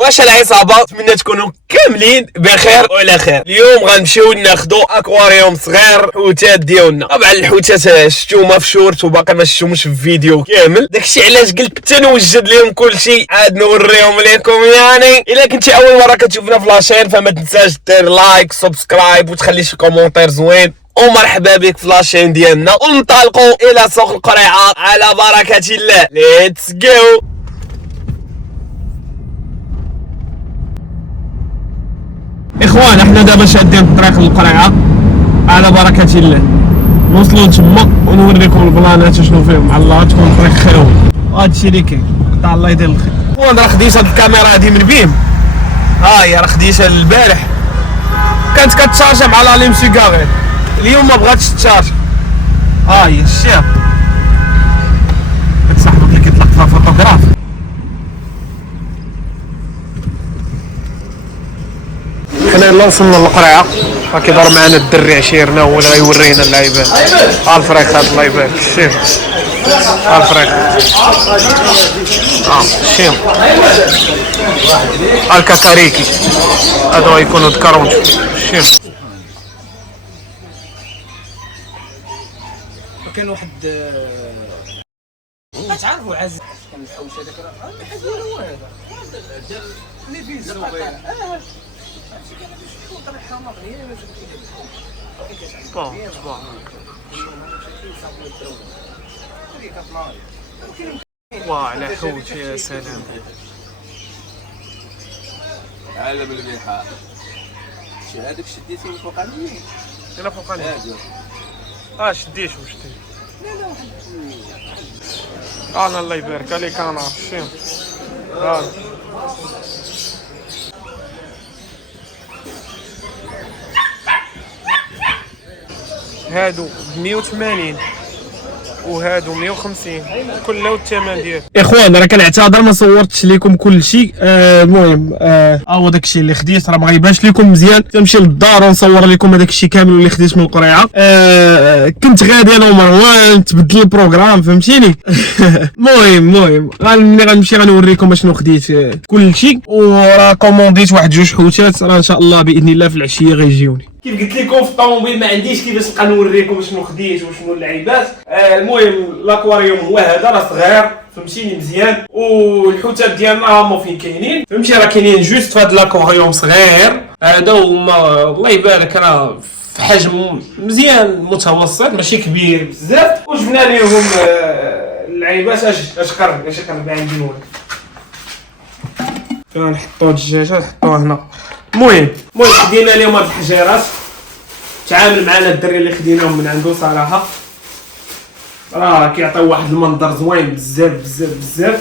واش العصابه؟ نتمنى تكونوا كاملين بخير وعلى خير. اليوم غنمشيو ناخذوا اكواريوم صغير حوتات ديالنا. طبعا الحوتات شفتوما في شورت وباقي ما شفتومش في فيديو كامل، داكشي علاش قلت حتى نوجد لهم كلشي عاد نوريهم لكم. يعني الا كنتي اول مره كتشوفنا في لاشين فما تنساش دير لايك سبسكرايب وتخلي شي كومونتير زوين، ومرحبا بك في لاشين ديالنا. وننطلقوا الى سوق القريعه على بركه الله. ليتس جو. اخوان احنا دابا شادين الطريق للقريعه على بركه الله. نوصلوا تما ونوريكم البلانات شنو فيهم. على الله تكون الطريق خير. هادشي اللي كاين. قطع الله يدير الخير. اخوان راه خديت هاد الكاميرا هادي من بيم. ها هي راه خديتها البارح، كانت كتشارجا مع لا ليمسي كاغير. اليوم ما بغاتش تشارج. ها هي الشيخ هاد صاحبك اللي كيطلق فيها فوتوغراف. حنا يلا وصلنا للقريعه. راه كيدور معنا الدري عشيرنا هو اللي غيورينا اللعيبات. ها الفريق هذا الله يبارك الشيخ. ها الفريق الشيخ. ها الكاكاريكي هادو غيكونوا دكرونج الشيخ. كاين واحد تعرفوا عزيز كان الحوش هذاك راه الحاجه هو هذا دار اللي فيه الزوبين واه على حوت يا سلام. عالم البحار. شي هذاك شديتي من فوق عليا؟ انا فوق عليا. شديت وشديت. انا الله يبارك عليك انا شي. هادو 180 وهادو 150 كله والثمن ديالو. اخوان راه كنعتذر ما صورتش لكم كل شيء. المهم هو داكشي اللي خديت راه ما غيبانش لكم مزيان. تنمشي للدار ونصور لكم هذاك الشيء كامل اللي خديت من القريعه. كنت غادي انا ومروان تبدل البروغرام فهمتيني. المهم ملي غنمشي غنوريكم شنو خديت كل شيء. وراه كومونديت واحد جوج حوتات راه ان شاء الله باذن الله في العشيه غيجيوني. كيف قلت لكم في الطوموبيل ما عنديش كيفاش نبقى نوريكم شنو خديت وشنو اللعيبات. المهم الاكواريوم هو هذا راه صغير فهمتيني مزيان، والحوتات ديالنا هما فين كاينين فهمتي. راه كاينين جوست في هذا الاكواريوم صغير هذا، وما الله يبارك راه في حجم مزيان متوسط ماشي كبير بزاف. وجبنا لهم اللعيبات. اش قرب عندي نوريك. كنحطوا الدجاجه نحطوها هنا. المهم خدينا لهم هاد الحجيرات. تعامل معنا الدري اللي خديناهم من عنده صراحه راه كيعطيو واحد المنظر زوين بزاف بزاف بزاف.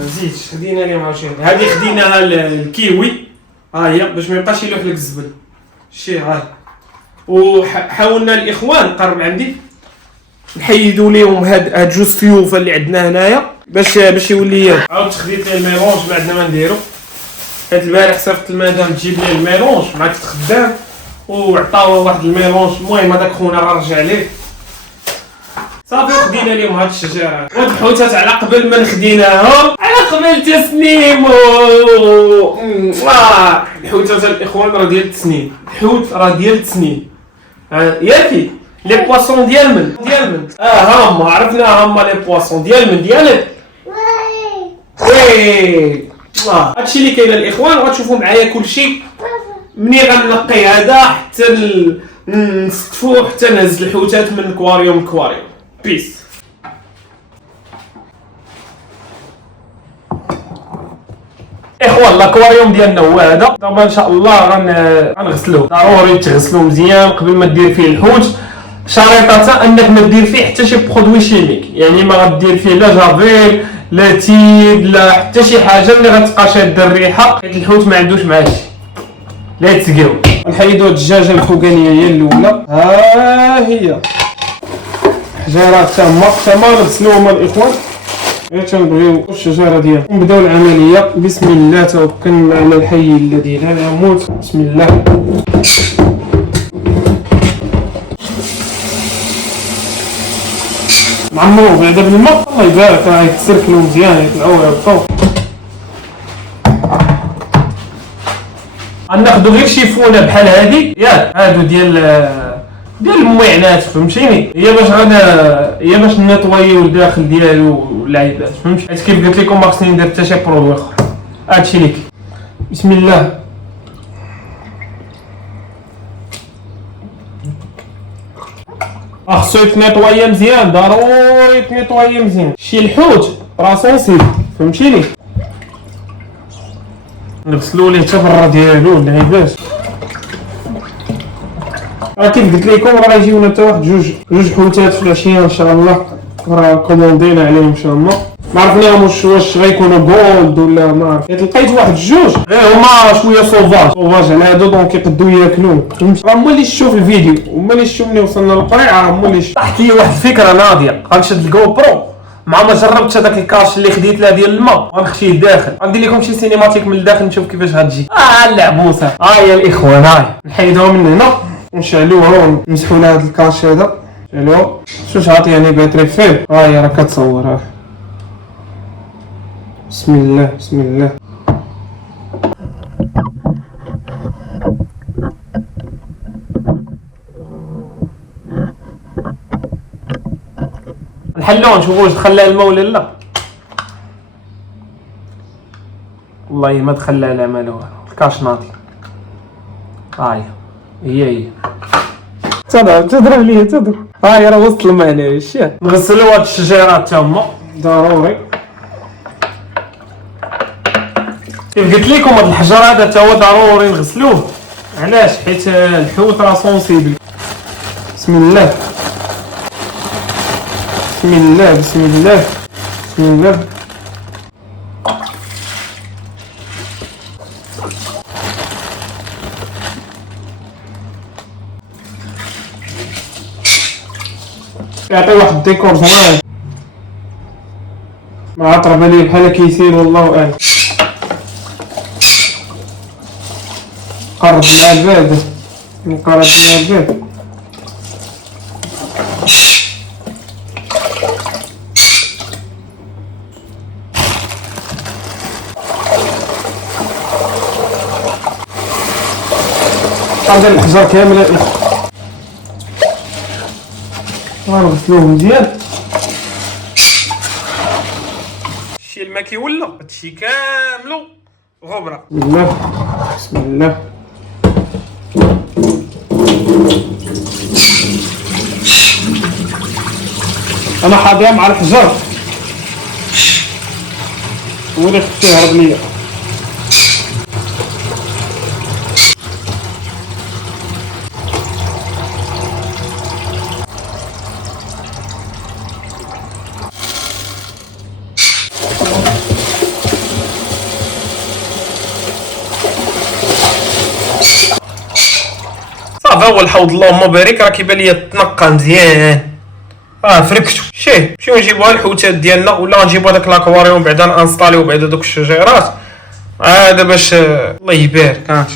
زيد خدينا لهم عاوتاني هذه خديناها الكيوي. ها هي باش ما يبقاش يلوح لك الزبل شي. ها وحاولنا الاخوان قرب عندي نحيدوا لهم هاد جوج سيوفه اللي عندنا هنايا باش يولي. عاود خديت الميلونج بعدنا ما نديرو. حيت البارح صيفط المدام تجيب لي الميلونج مع كنت خدام وعطاوه واحد الميلونج. المهم هذاك خونا رجع ليه صافي. خدينا لهم هاد الشجره. هاد الحوتات على قبل ما خديناهم على قبل تسنيم. الحوتات الاخوان راه ديال التسنيم. الحوت راه ديال التسنيم ياكي. لي بواسون ديال من هما عرفنا هما لي بواسون ديال من ديالك. وي هادشي اللي كاين الاخوان. وغتشوفوا معايا كلشي مني غنقي هذا حتى نستفو حتى نهز الحوتات من الكواريوم بيس. اخوان الاكواريوم ديالنا هو هذا. دابا ان شاء الله غنغسلوه. ضروري تغسلوه مزيان قبل ما دير فيه الحوت. شريطه انك ما دير فيه حتى شي برودوي شيميك، يعني ما غدير فيه لا جافيل لا تيد لا حتى شي حاجه اللي غتبقى شاده الريحه، حيت الحوت ما عندوش معاه شي. لا تسقيو. نحيدو الدجاجه الفوقانيه هي الاولى. ها هي حجيرات تما نغسلوهم الاخوان. غير تنبغيو الشجره ديالها. نبداو العمليه. بسم الله توكلنا على الحي الذي لا يموت. بسم الله. معمرو بعدا بالماء الله يبارك راه يتسركلوا مزيان يطلعوا يهبطوا. غناخدو غير شي فونه بحال هادي ياك هادو ديال المويعنات فهمتيني، هي باش نيطوايو الداخل ديالو واللعيبات فهمتي، حيت كيف قلت لكم ما خصني ندير حتى شي برودوي اخر. هادشي اللي كاين. بسم الله. خصو يتنيطوايا مزيان، ضروري يتنيطوايا مزيان. شي الحوت راه سونسيبل فهمتيني، نغسلو ليه حتى برا ديالو اللعيبات. راه كيف قلت لكم راه يجيونا حتى واحد جوج حوتات في العشيه ان شاء الله، راه كوموندينا عليهم ان شاء الله. ما عرفناهم واش غيكونوا بولد ولا ما عرف، لقيت واحد جوج غير هما شويه صوفاج على هادو دونك يقدو ياكلوه فهمت. راه ملي شفتو في الفيديو وملي شفتو ملي وصلنا للقريعه راه ملي طاحت لي واحد الفكره ناضيه. غنشد الجو برو مع ما جربت هذاك الكاش اللي خديت له ديال الماء غنخشيه لداخل، غندير لكم شي سينيماتيك من الداخل نشوف كيفاش غتجي. اللعبوسه يا الاخوان نحيدوها من هنا ونشعلوها ونمسحوا لها هذا الكاش هذا. شالوه شوف عطيني باتري فيه. راه كتصور. بسم الله بسم الله. نحلوه نشوفوا واش دخل لها الماء ولا لا. والله ما دخل لها لا ما لا والو، الكاش ناضي. هي تضرب ليا تضرب. راه وصلت الماء هنايا شتي. نغسلوا هاد الشجيرات تما ضروري. كيف قلت لكم هاد الحجر هذا تا هو ضروري نغسلوه. علاش؟ حيت الحوت راه سونسيبل. بسم الله بسم الله بسم الله بسم الله. يعطي واحد الديكور زوين. ما عطر بالي بحال كيسير والله اعلم. قرب مع الباب نقرب مع الباب. هذا الحجر كامل غنغسلوه مزيان. شي الماء كيولى هادشي كاملو غبره. بسم الله بسم الله. انا حاضيها مع الحجر هو اللي خصو يهرب ليا. صافي هو الحوض اللهم بارك راه كيبان ليا تنقى مزيان. فركتو مشيو نجيبوها الحوتات ديالنا ولا نجيبو هذاك لاكواريوم بعدا نانستاليو بعدا دوك الشجيرات هذا باش الله يبارك.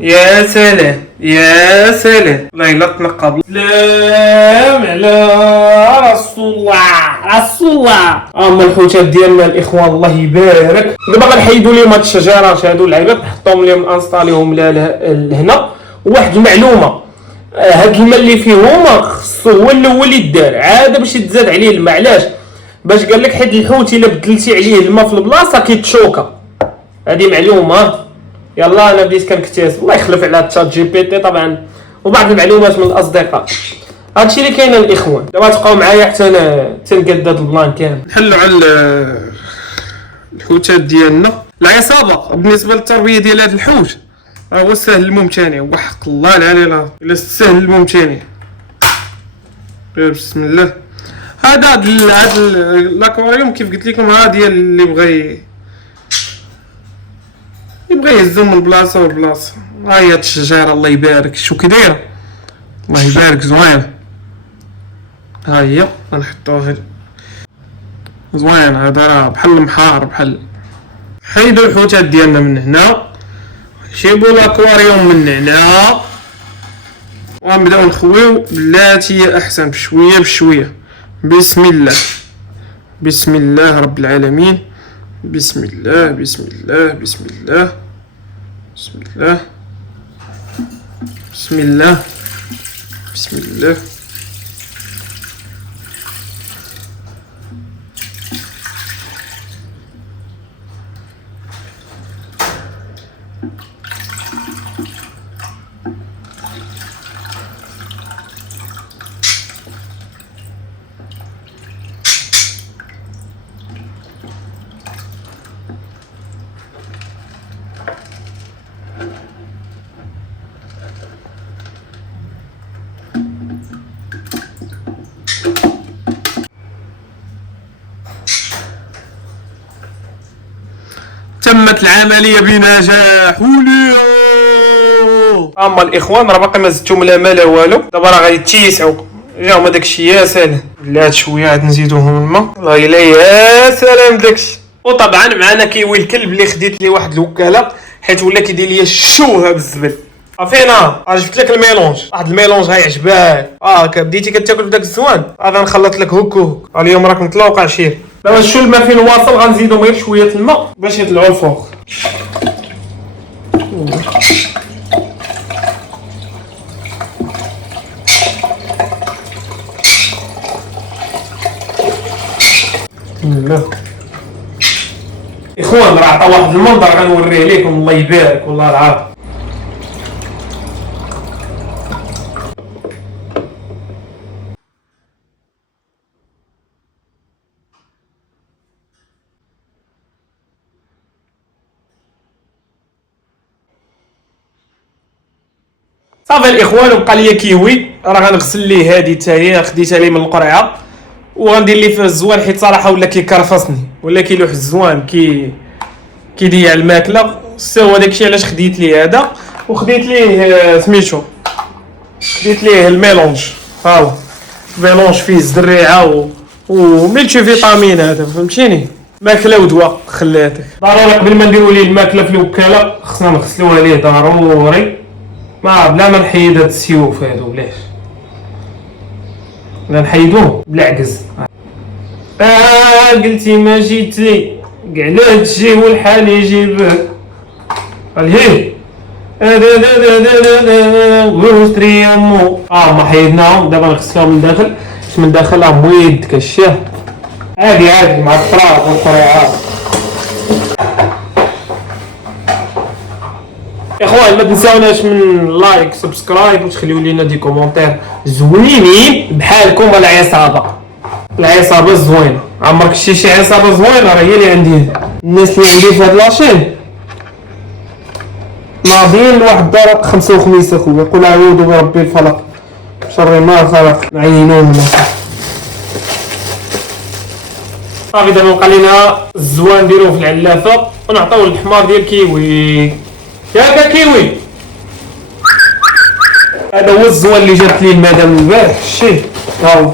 يا سلام يا سلام والله الا تنقى. سلام على رسول الله. هما الحوتات ديالنا الاخوان الله يبارك. دابا غنحيدوا لهم هاد الشجيرات هادو اللعيبات نحطهم لهم انستاليهم لهنا. واحد المعلومه هاد الماء اللي فيه هما خصو هو الاول يدار عاده باش يتزاد عليه الماء. علاش؟ باش قال لك حيت الحوت الا بدلتي عليه الماء في البلاصه كيتشوكا. هذه معلومه. يلا انا بديت كنكتسب الله يخلف على تشات جي بي تي طبعا وبعض المعلومات من الاصدقاء. هادشي اللي كاين الاخوان. دابا تبقاو معايا حتى نقاد هاد البلان كامل. نحلوا على الحوتات ديالنا. العصابه بالنسبه للتربيه ديال هاد الحوت هو السهل الممتنع وحق الله العلي الا السهل الممتنع. بسم الله. هذا الاكواريوم كيف قلت لكم ها ديال اللي يبغي يهزو من بلاصه لبلاصه. هي هاد الشجره الله يبارك شو كي دايره الله يبارك زوينه. هي غنحطوها زوين. هذا راه بحال المحار بحال. حيدوا الحوتات ديالنا من هنا جيبوا الاكواريوم من هنا وغنبداو نخويو بلاتي احسن بشويه بسم الله، بسم الله رب العالمين، بسم الله بسم الله بسم الله بسم الله بسم الله بسم الله. تمت العملية بنجاح. وليو اما الاخوان راه باقي ما زدتهم لا ما لا والو، دابا راه غيتيسعوا جاهم هذاك الشيء. يا سلام، بلات شويه عاد نزيدوهم الماء. والله الا يا سلام داكشي. وطبعا معنا كيوي الكلب اللي خديت ليه واحد الوكاله حيت ولا كيدير ليا الشوهه بالزبل. عرفينا جبت لك الميلونج، واحد الميلونج غيعجبك. بديتي كتاكل داك الزوان، هذا نخلط لك هوك هوك. اليوم راك مطلوق عشير. دابا نشوف الماء فين واصل، غنزيدو غير شويه الماء باش يطلعوا الفوق. لا اخوان راه عطا واحد المنظر غنوريه لكم، الله يبارك والله العظيم. صافي الاخوان، وبقى ليا كيوي راه غنغسل ليه هادي حتى هي، خديتها ليه من القرعه وغندير ليه فيها الزوان حيت صراحه ولا كيكرفصني ولا كيلوح الزوان كيضيع الماكله. سوا داكشي علاش خديت ليه هذا، وخديت ليه سميتو، خديت ليه الميلونج. ها هو ميلونج فيه زريعه وملتي فيتامين، هذا فهمتيني، ماكله ودواء خلاتك. ضروري قبل ما نديرو ليه الماكله في الوكاله خصنا نغسلوها ليه ضروري، بلا ما نحيد هاد السيوف هادو، بلاش لا نحيدوه بالعكز. قلتي ما جيتي كاع لا تجي والحال يجيبك. الهي وستري امو. ما حيدناهم، دابا نغسلوهم من الداخل. من الداخل راه مويد كالشاه، عادي مع التراب والقريعات. اخوان ما تنساوناش من لايك سبسكرايب وتخليو لينا دي كومونتير زوينين بحالكم. العصابه الزوينه، عمرك شي عصابه زوينه راه هي اللي عندي. الناس اللي عندي في هاد لاشين ناضيين لواحد الدار 5 وخميس اخويا، قول اعوذ برب الفلق شر ما خلق، معينون. صافي دابا بقى لينا الزوان نديروه في العلافه ونعطيوه للحمار ديال كيوي. ياك كيوي، هذا هو الزوان اللي جات لي المدام البارح. شتي هاو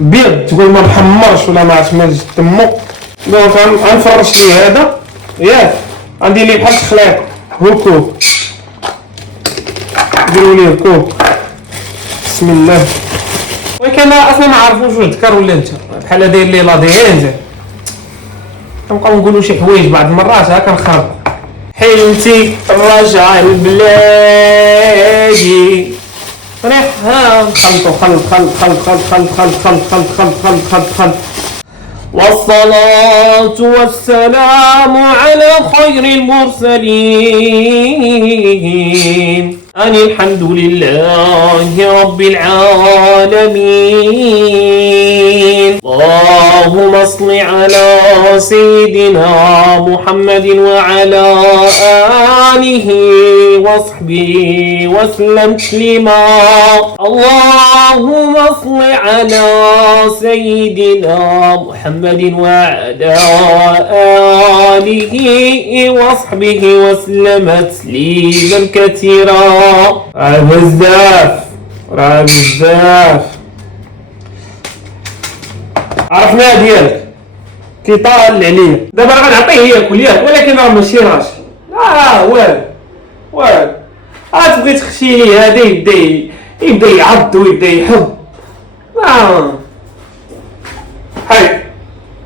بيض، تقول ما محمرش ولا ما عرفتش ما جات تمو. دونك غنفرش ليه هذا، ياك غندير ليه بحال الخليط هوكو، نديرو ليه كوك. بسم الله. ولكن انا اصلا ما عارفوش واش ذكر ولا انت بحال داير ليه لاديين. كنبقاو نقولوا شي حوايج بعض المرات ها كنخرب. حلمتي الرجع البلادي ريحها خلط. والصلاة والسلام على خير المرسلين، أن الحمد لله رب العالمين. اللهم صل على سيدنا محمد وعلى آله وصحبه وسلم تسليما. اللهم صل على سيدنا محمد وعلى آله وصحبه وسلم تسليما كثيرا. بزاف عرفناها ديالك كيطال عليا. دابا راه غنعطيه ياكل ولكن راه ماشي راجل. لا والو تبغي تخشي ليه هذا يبدا يعض ويبدا يحب. حيد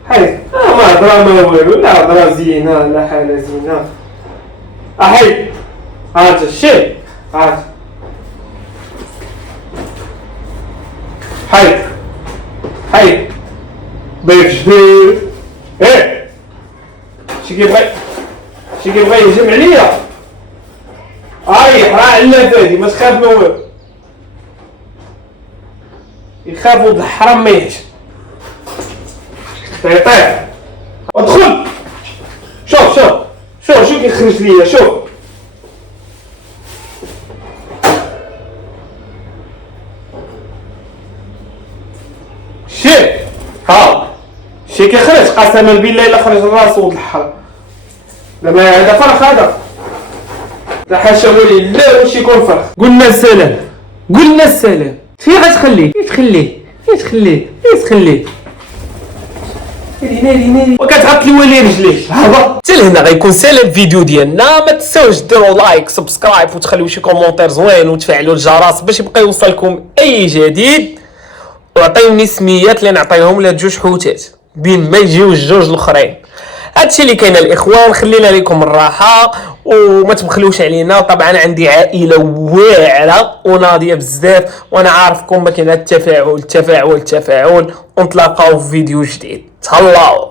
حيد ما هضره ما والو، لا هضره زينه لا حاله زينه. حيد هات الشيء هات حيد حيد ضيف جديد. ايه شي كيبغي يهجم عليا. راه علافه هادي ما تخاف ما والو، يخاف ولد الحرام ما يهجم. طيح ادخل. شوف شو كيخرج ليا. شوف شي كيخرج قسما بالله الا خرج راسو ولد الحرام. دابا هذا فرخ هذا، لا حاشا ولله واش يكون فرخ. قلنا السلام فين غتخليه؟ ناري وكتعط الولي رجليه هبط. حتى لهنا غيكون سالا الفيديو ديالنا. ما تنساوش ديروا لايك سبسكرايب وتخليو شي كومونتير زوين وتفعلوا الجرس باش يبقى يوصلكم اي جديد. وعطيوني سميات اللي نعطيهم لهاد جوج حوتات بين ما يجيو الجوج الاخرين. هادشي اللي كاين الاخوان، خلينا لكم الراحه وما تبخلوش علينا. طبعا عندي عائله واعره وناضيه بزاف وانا عارفكم ما كاين التفاعل ونتلاقاو في فيديو جديد. تهلاو.